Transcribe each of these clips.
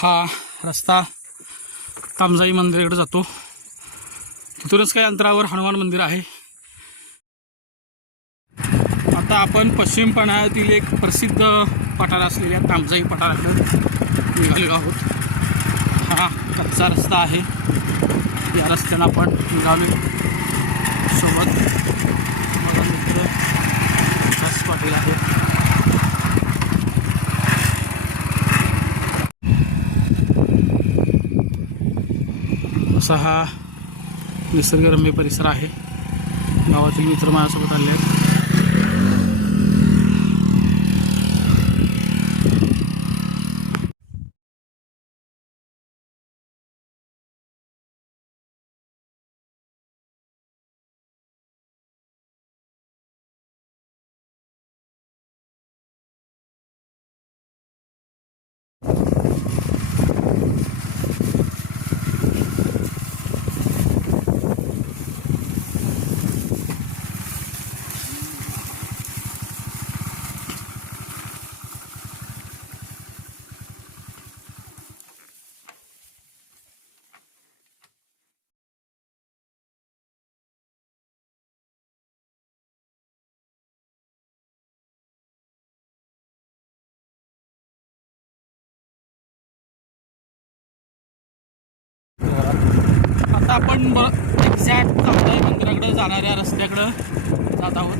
हा रस्ता तामजाई मंदिराकडे जातो. तिथूनच काही अंतरावर हनुमान मंदिर आहे. आता आपण पश्चिम पन्हाळ्यातील एक प्रसिद्ध पठार असलेल्या तामजाई पठाराकडे निघालेलो आहोत. हा कच्चा रस्ता आहे. या रस्त्यानं आपण निघालो सोबत माझा मित्र पाटील आहे. असा हा निसर्गरम्य परिसर आहे. गावातील मित्र माझ्यासोबत आले आहेत. आता आपण एक्झॅक्ट तामजाई मंदिराकडे जाणाऱ्या रस्त्याकडं जात आहोत.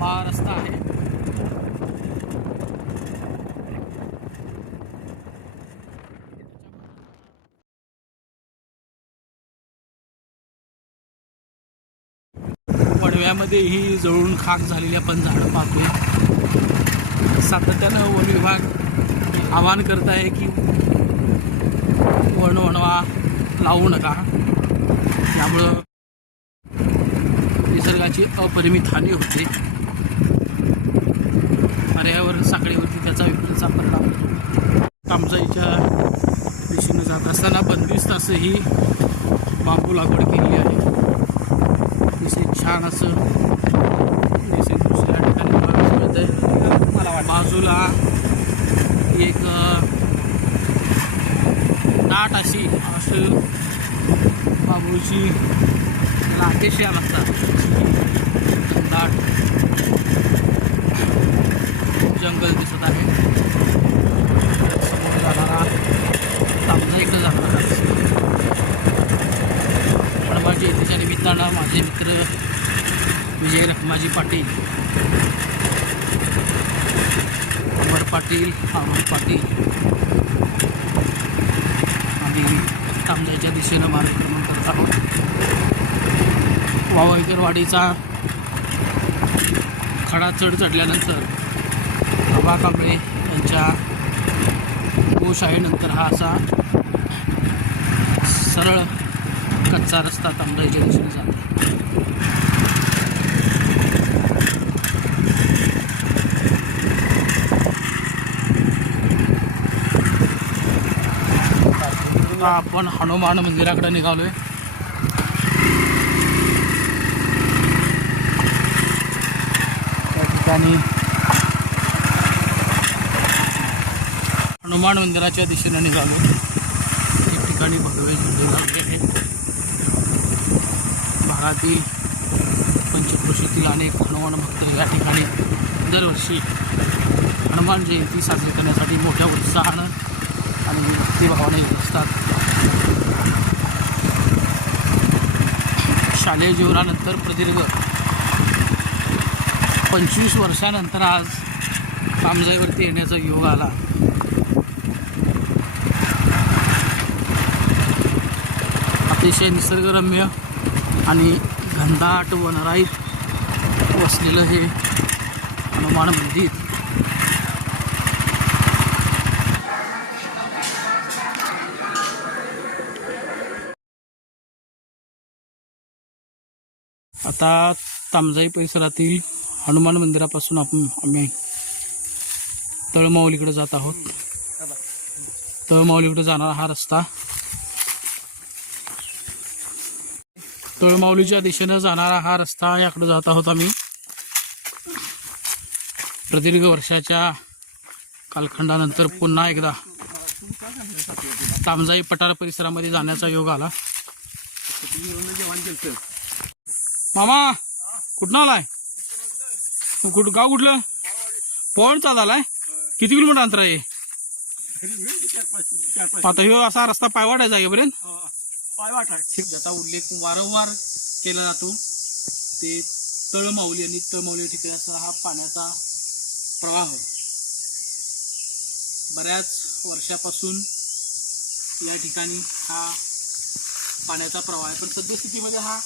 हा रस्ता आहे. पडव्यामध्ये ही जळून खाक झालेली आपण झाडं पाहतो सातत्यानं वन विभाग आवाहन करत आहे की वण वणवा लावू नका. त्यामुळं निसर्गाची अपरिमित हानी होते. पर्यावरण साखळीवरती त्याचा विपरीतचा परिणाम होतो. तामजाईच्या दिशेनं जात असताना बंदिस्त असं ही बांबू लागवड केली आहे. अतिशय छान असं दिसेल दुसऱ्या ठिकाणी बाजूला एक नाट दाट अशी असं बांबूची लाटेशी असतात दाट. जंगल दिसत आहे. समोर जाणारा सामना इकडे जाणारा. हनुमान जयंतीच्या निमित्तानं माझे मित्र विजय रखमाजी पाटील अमर पाटील अमर पाटील आणि तांब्याच्या दिशेनं मार्गक्रमण करत वावळकरवाडीचा खडा चढ चढल्यानंतर आबा कांबळे यांच्या गोशाळेनंतर हा असा सरळ कच्चा रस्ता तांबड्याच्या दिशेने जातो आपण हनुमान मंदिराकडे निघालोय. आहे ठिकाणी हनुमान मंदिराच्या दिशेने निघालो. एक ठिकाणी भगवे झेंडे लावले आहेत. भागातील पंचकृषीतील अनेक हनुमान भक्त या ठिकाणी दरवर्षी हनुमान जयंती साजरी करण्यासाठी मोठ्या उत्साहानं आणि भक्तिभावाने येत असतात. शालेय जीवनानंतर प्रदीर्घ पंचवीस वर्षानंतर आज कामजाईवरती येण्याचा योग आला. अतिशय निसर्गरम्य आणि घनदाट वनराईत वसलेलं हे हनुमान मंदिर. आता तामजाई परिसरातील हनुमान मंदिरापासून आपण आम्ही तळमावलीकडे जात आहोत. तळमावलीकडे जाणारा हा रस्ता तळमावलीच्या दिशेनं जाणारा हा रस्ता याकडे जात आहोत आम्ही. प्रदीर्घ वर्षाच्या कालखंडानंतर पुन्हा एकदा तामजाई पठार परिसरामध्ये जाण्याचा योग आला. मामा कुठं आलाय? कुठं गाव कुठलं? पोहण झालाय किती किलोमीटर अंतर आहे? आता ह्यो असा रस्ता पायवाटायचा आहे जागेपर्यंत ज्याचा उल्लेख वारंवार केला जातो. ते तळमाऊली आणि तळमाऊली ठिकाणी असा हा पाण्याचा प्रवाह. बऱ्याच वर्षापासून या ठिकाणी हा पाण्याचा प्रवाह आहे. पण सद्यस्थितीमध्ये हा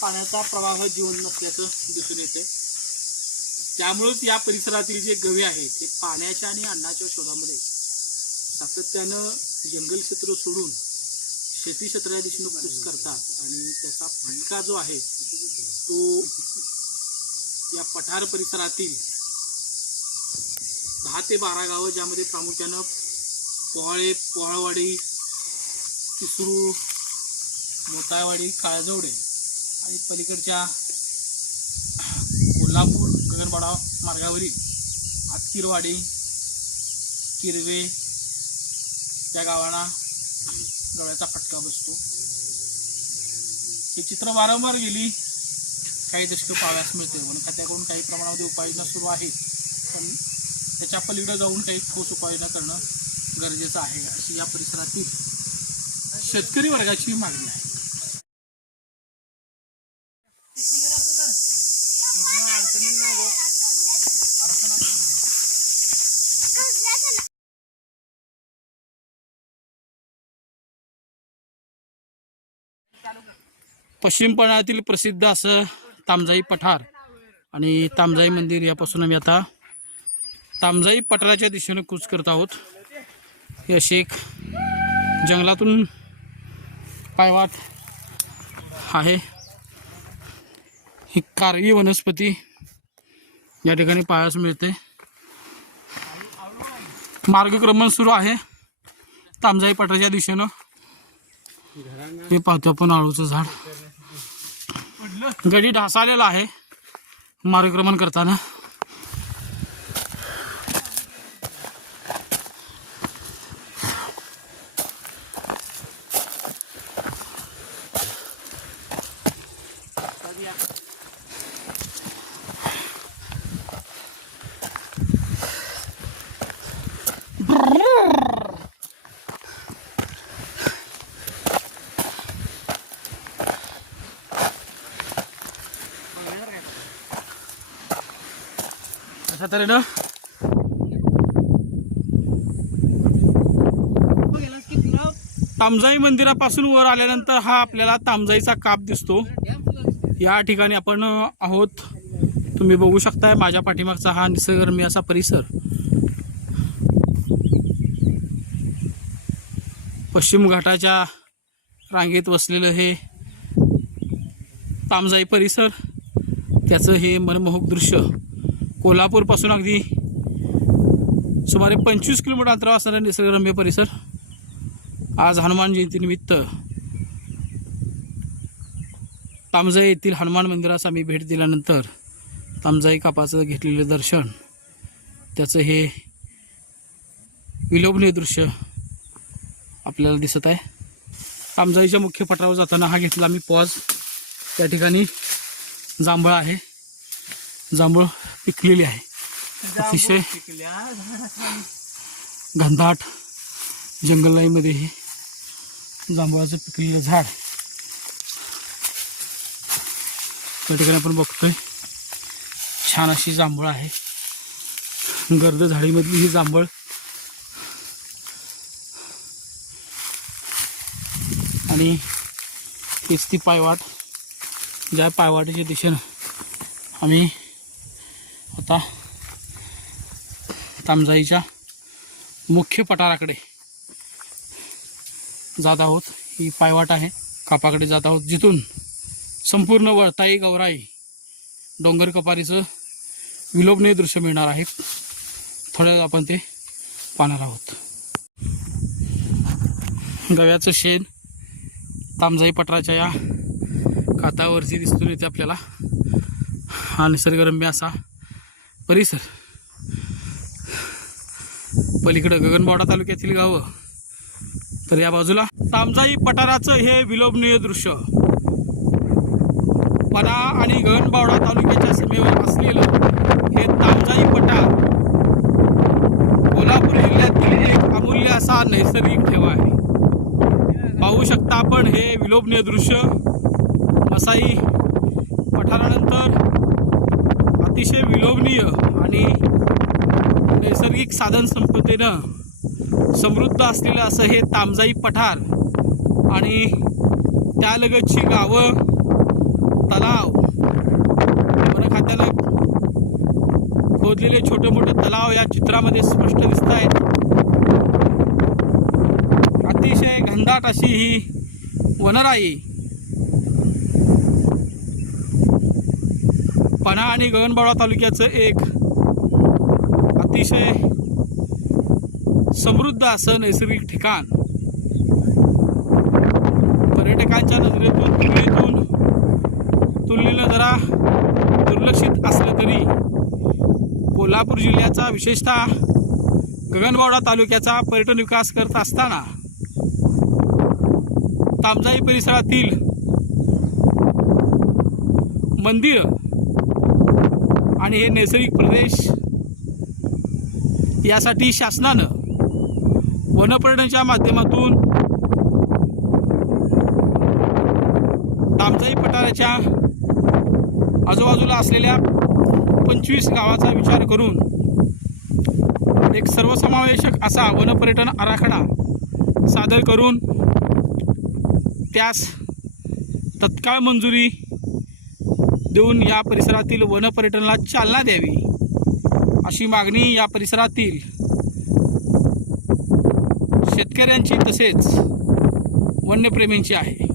पाण्याचा प्रवाह जीवन नसल्याचं दिसून येते त्यामुळेच या परिसरातील जे गवे आहेत ते पाण्याच्या आणि अन्नाच्या शोधामध्ये सातत्यानं जंगल क्षेत्र सोडून शेती क्षेत्राच्या दिशेनं कूच करतात आणि त्याचा फटका जो आहे तो या पठार परिसरातील दहा ते बारा गावं ज्यामध्ये प्रामुख्यानं पोहाळे पोहाळवाडी तिसरू मोताळवाडी काळजवडे आणि पलीकडच्या कोल्हापूर गगनबाडा मार्गावरील आतकिरवाडी किरवे त्या गावांना डोळ्याचा फटका बसतो. हे चित्र वारंवार गेली काही दशकं पाहाव्यास मिळते वन खात्याकडून काही प्रमाणामध्ये उपाययोजना सुरू आहेत. पण त्याच्या पलीकडे जाऊन काही ठोस उपाययोजना करणं गरजेचं आहे अशी या परिसरातील शेतकरी वर्गाची मागणी आहे. पश्चिम पठारातील प्रसिद्ध असं तामजाई पठार आणि तामजाई मंदिर यापासून आम्ही आता तामजाई पठाराच्या दिशेने कूच करत आहोत. हे अशी एक जंगलातून पायवाट आहे. ही कारवी वनस्पती या ठिकाणी पाहायला मिळते. मार्गक्रमण सुरू आहे तामजाई पठाराच्या दिशेनं. हे पाहतो आपण आळूचं झाड. गडी ढासालेला आहे मार्गक्रमण करताना. अशा तामजाई मंदिरापासून वर आल्यानंतर हा आपल्याला तामजाईचा काप दिसतो. या ठिकाणी आपण आहोत. तुम्ही बघू शकताय माझ्या पाठीमागचा हा निसर्गरम्य असा परिसर. पश्चिम घाटाच्या रांगेत वसलेलं हे तामजाई परिसर त्याचं हे मनमोहक दृश्य. कोल्हापूरपासून अगदी सुमारे पंचवीस किलोमीटर अंतरावर असणारा निसर्गरम्य परिसर आज हनुमान जयंतीनिमित्त तामजाई येथील हनुमान मंदिरास आम्ही भेट दिल्यानंतर तामजाई कापाचं घेतलेलं दर्शन त्याचं हे विलोभनीय दृश्य आपल्याला दिसत आहे. तामजाईच्या मुख्य पठारावर जाताना हा घेतला आम्ही पॉज. त्या ठिकाणी जांभळ आहे. जांभूळ पिकलेली आहे. अतिशय घनदाट जंगलाईमध्ये हे जांभळाचं पिकलेलं झाड. त्या ठिकाणी आपण बघतोय छान अशी जांभळ आहे. गर्द झाडीमधली ही जांभळ. आणि तीच ती पायवाट. ज्या पायवाटेच्या दिशेनं आम्ही आता तामजाईच्या मुख्य पठाराकडे जात आहोत. ही पायवाट आहे. कापाकडे जात आहोत. जिथून संपूर्ण वळताई गौराई डोंगर कपारीचं विलोभनीय दृश्य मिळणार आहे. थोड्या आपण ते पाहणार आहोत. गव्याचं शेण तामजाई पठाराच्या या कातावरती दिसून येते आपल्याला. हा निसर्गरम्य असा परिसर. पलीकडं गगनबावडा तालुक्यातील गावं. तर या बाजूला तामजाई पठाराचं हे विलोभनीय दृश्य. पणा आणि गगनबावडा तालुक्याच्या सीमेवर असलेलं हे तामजाई पठार. कोल्हापूर जिल्ह्यातील एक अमूल्य असा नैसर्गिक ठेवा आहे. पाहू शकता आपण हे विलोभनीय दृश्य. मसाई पठारानंतर अतिशय विलोभनीय आणि नैसर्गिक साधन संपत्तीनं समृद्ध असलेलं असं हे तामजाई पठार आणि त्यालगतची गावं तलाव वनखात्यानं खोदलेले छोटे मोठे तलाव या चित्रामध्ये स्पष्ट दिसत आहेत. अतिशय घनदाट अशी ही वनराई पणा आणि गगनबावडा तालुक्याचं एक अतिशय समृद्ध असं नैसर्गिक ठिकाण. पर्यटकांच्या नजरेतून तुलनेतून तुलनेनं जरा दुर्लक्षित असलं तरी कोल्हापूर जिल्ह्याचा विशेषतः गगनबावडा तालुक्याचा पर्यटन विकास करत असताना तामजाई परिसरातील मंदिरं आणि हे नैसर्गिक प्रदेश यासाठी शासनानं वनपर्यटनाच्या माध्यमातून तामजाई पठाराच्या आजूबाजूला असलेल्या पंचवीस गावाचा विचार करून एक सर्वसमावेशक असा वनपर्यटन आराखडा सादर करून त्यास तत्काळ मंजुरी देऊन या परिसरातील वनपर्यटनाला चालना द्यावी. अशी मागणी या परिसरातील शेतकऱ्यांची तसेच वन्यप्रेमींची आहे.